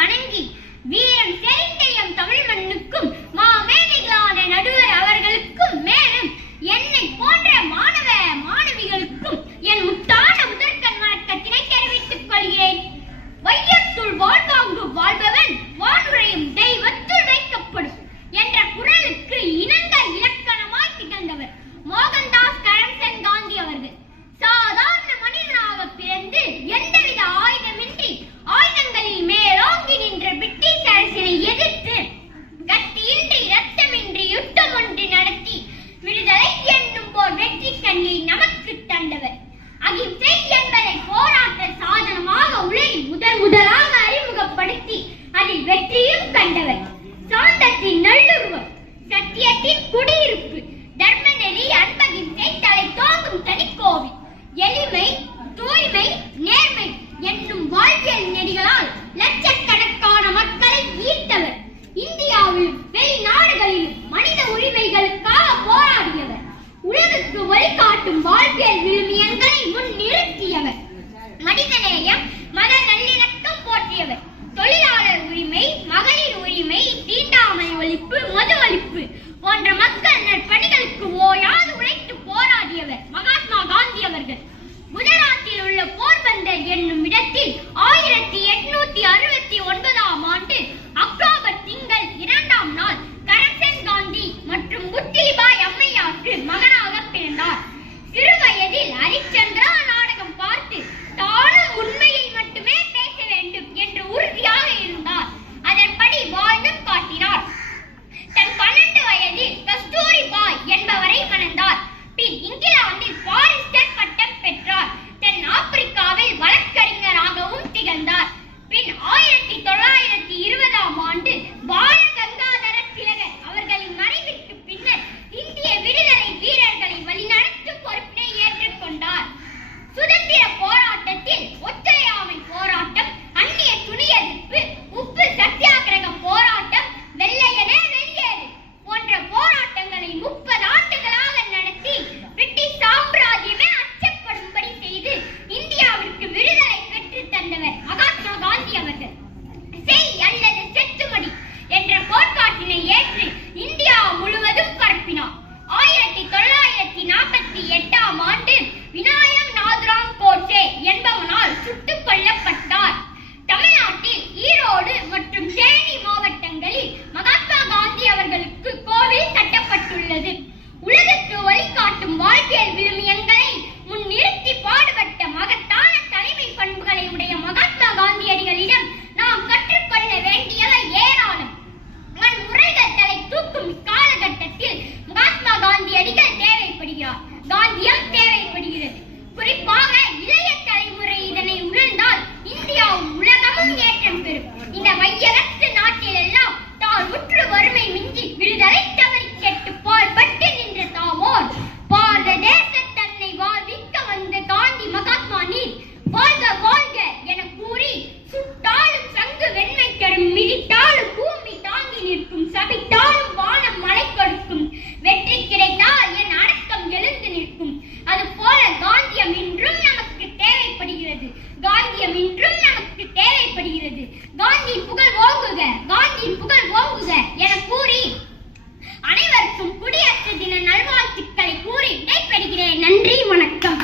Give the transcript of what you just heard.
Marengi. காட்டும் வாழ்வியல் விழுமியன்களை முன் நிறுத்தியவர். மனிதநேயம் மத நல்லிணக்கம் போற்றியவர். தொழிலாளர் உரிமை மகளிர் உரிமை தீண்டாமை ஒழிப்பு மது ஒழிப்பு போன்ற மக்கள் நற்பணி கடும் மிதித்தாலும் பூமி தாங்கி நிற்கும் சபித்தாலும் வானம் மலை கொடுக்கும். வெற்றி கிடைத்தால் என் அடக்கம் எழுந்து நிற்கும். அது போல காந்தியம் இன்றும் நமக்கு தேவைப்படுகிறது. காந்தியம் இன்றும் நமக்கு தேவைப்படுகிறது. காந்தி புகழ் ஓங்குக காந்தி புகழ் ஓங்குக என கூறி அனைவருக்கும் குடியரசு தின நல்வாழ்த்துக்களை கூறி விடைபெறுகிறேன். நன்றி வணக்கம்.